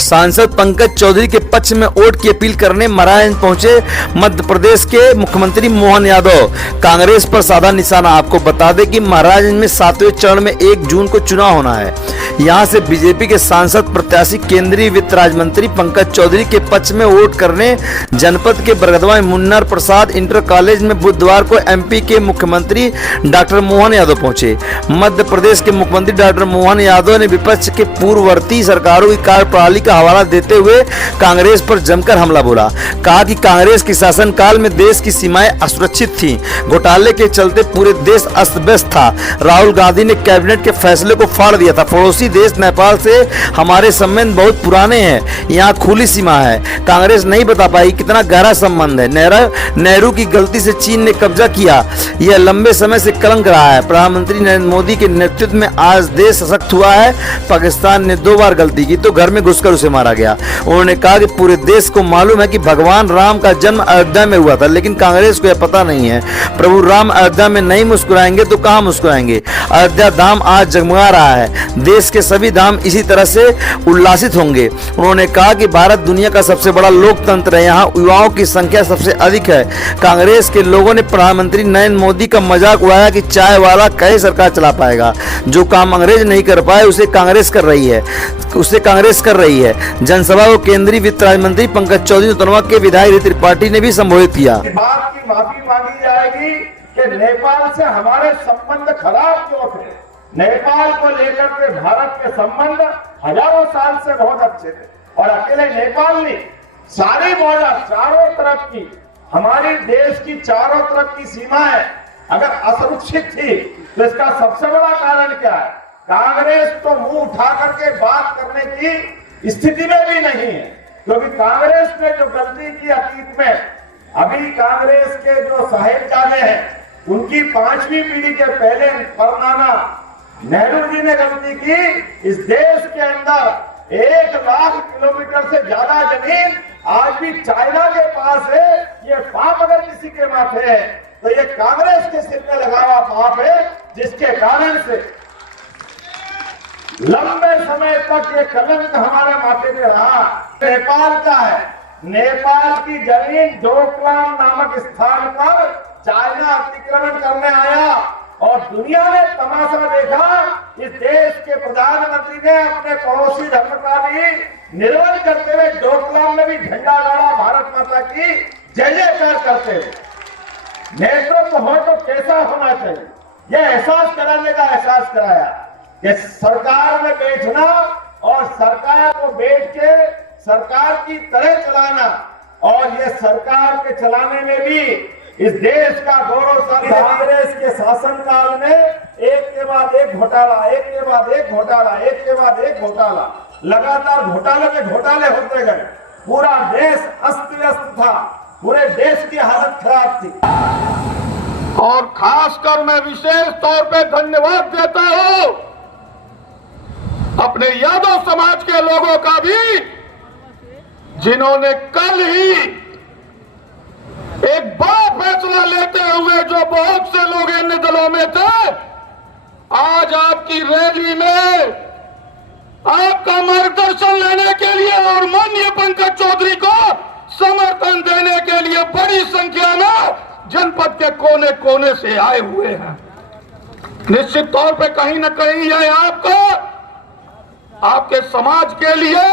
सांसद पंकज चौधरी के पक्ष में वोट की अपील करने महाराजगंज पहुंचे मध्य प्रदेश के मुख्यमंत्री मोहन यादव। कांग्रेस पर साधा निशाना। आपको बता दें कि महाराजगंज में 7वें चरण में 1 जून को चुनाव होना है। यहां से बीजेपी के सांसद प्रत्याशी केंद्रीय वित्त राज्य मंत्री पंकज चौधरी के पक्ष में वोट करने जनपद के बरगदवा में मुन्नार प्रसाद इंटर कॉलेज में बुधवार को एमपी के मुख्यमंत्री डॉक्टर मोहन यादव पहुंचे। मध्य प्रदेश के मुख्यमंत्री डॉक्टर मोहन यादव ने विपक्ष के पूर्ववर्ती सरकारों की कार्यप्रणाली का हवाला देते हुए कांग्रेस पर जमकर हमला बोला। कहा कि कांग्रेस के शासनकाल में देश की सीमाएं असुरक्षित थीं। घोटाले के चलते पूरे देश अस्त व्यस्त था। राहुल गांधी ने कैबिनेट के फैसले को फाड़ दिया था। पड़ोसी देश नेपाल से हमारे संबंध बहुत पुराने हैं। यहाँ खुली सीमा है। कांग्रेस नहीं बता पाई कितना गहरा संबंध है। नेहरू की गलती से चीन ने कब्जा किया। यह लंबे समय से कलंक रहा है। प्रधानमंत्री नरेंद्र मोदी के नेतृत्व में आज देश सशक्त हुआ है। पाकिस्तान ने 2 बार गलती की तो घर में घुसकर उसे मारा गया। उन्होंने कहा कि पूरे देश को मालूम है कि भगवान राम का जन्म अयोध्या में हुआ था, लेकिन कांग्रेस को यह पता नहीं है। प्रभु राम अयोध्या में नहीं मुस्कुराएंगे तो कहां मुस्कुराएंगे। अयोध्या धाम आज जगमगा रहा है। देश के सभी धाम इसी तरह से उल्लासित होंगे। उन्होंने कहा कि भारत दुनिया का सबसे बड़ा लोकतंत्र है। यहाँ युवाओं की संख्या सबसे अधिक है। कांग्रेस के लोगों ने प्रधानमंत्री नरेंद्र मोदी का मजाक उड़ाया कि चाय वाला कई सरकार चला पाएगा। जो काम अंग्रेज नहीं कर पाए उसे कांग्रेस कर रही है। जनसभा को केंद्रीय वित्त राज्य मंत्री पंकज चौधरी तनवा के विधायक ऋतु त्रिपाठी ने भी संबोधित किया। बात की माफी मांगी जाएगी कि नेपाल से हमारे संबंध खराब क्यों थे। नेपाल को लेकर के भारत के संबंध हजारों साल से बहुत अच्छे थे और अकेले नेपाल नहीं, सारी बॉर्डर चारों तरफ की हमारी देश की चारों तरफ की सीमाएं अगर असुरक्षित थी तो इसका सबसे बड़ा कारण क्या है। कांग्रेस तो मुंह उठा करके बात करने की स्थिति में भी नहीं है, क्योंकि कांग्रेस ने जो गलती की अतीत में, अभी कांग्रेस के जो साहिबजादे हैं उनकी 5वीं पीढ़ी के पहले परनाना नेहरू जी ने गलती की। इस देश के अंदर 1 लाख किलोमीटर से ज्यादा जमीन आज भी चाइना के पास है। ये पाप अगर किसी के माथे है तो ये कांग्रेस के सिर में लगा हुआ पाप है, जिसके कारण से लंबे समय तक ये कलंक हमारे माथे पे रहा। नेपाल का है। नेपाल की जमीन डोकलाम नामक स्थान पर चाइना अतिक्रमण करने आया और दुनिया ने तमाशा देखा। इस देश के प्रधानमंत्री ने अपने पड़ोसी धर्म का भी निर्वहन करते हुए डोकलाम में भी झंडा गाड़ा, भारत माता की जय जयकार करते हुए। नेतृत्व हो तो कैसा होना चाहिए, यह एहसास कराने का एहसास कराया कि सरकार में बैठना और सरकार को बैठ के सरकार की तरह चलाना, और ये सरकार के चलाने में भी इस देश का गौरवशाली कांग्रेस के शासनकाल में एक के बाद एक घोटाला, एक के बाद एक घोटाला, एक के बाद एक घोटाला, लगातार घोटाले में घोटाले होते गए। पूरा देश अस्त व्यस्त था। पूरे देश की हालत खराब थी। और खासकर मैं विशेष तौर पे धन्यवाद देता हूं अपने यादव समाज के लोगों का भी, जिन्होंने कल ही एक बड़ा फैसला लेते हुए, जो बहुत से लोग इन दलों में थे, आज आपकी रैली में आपका मार्गदर्शन लेने के लिए और माननीय पंकज चौधरी को समर्थन देने के लिए बड़ी संख्या में जनपद के कोने कोने से आए हुए हैं। निश्चित तौर पे कहीं न कहीं यह आपके समाज के लिए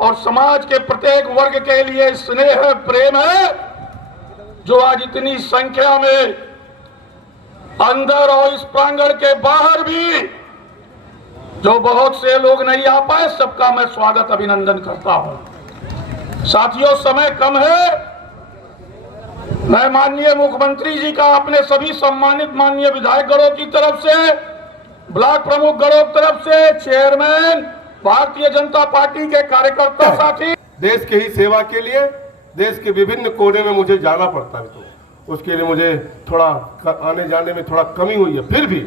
और समाज के प्रत्येक वर्ग के लिए स्नेह प्रेम है, जो आज इतनी संख्या में अंदर और इस प्रांगण के बाहर भी जो बहुत से लोग नहीं आ पाए, सबका मैं स्वागत अभिनंदन करता हूं। साथियों, समय कम है। मैं माननीय मुख्यमंत्री जी का अपने सभी सम्मानित माननीय विधायक गणों की तरफ से, ब्लॉक प्रमुख गणों की तरफ से, चेयरमैन, भारतीय जनता पार्टी के कार्यकर्ता साथी, देश के ही सेवा के लिए देश के विभिन्न कोने में मुझे जाना पड़ता है, तो उसके लिए मुझे थोड़ा आने जाने में थोड़ा कमी हुई है। फिर भी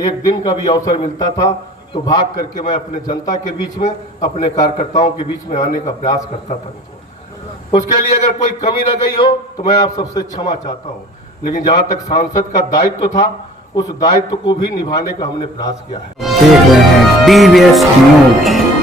एक दिन का भी अवसर मिलता था तो भाग करके मैं अपने जनता के बीच में, अपने कार्यकर्ताओं के बीच में आने का प्रयास करता था। उसके लिए अगर कोई कमी रह गई हो तो मैं आप सबसे क्षमा चाहता हूं, लेकिन जहां तक सांसद का दायित्व था, उस दायित्व को भी निभाने का हमने प्रयास किया है। देख रहे हैं DVS न्यूज।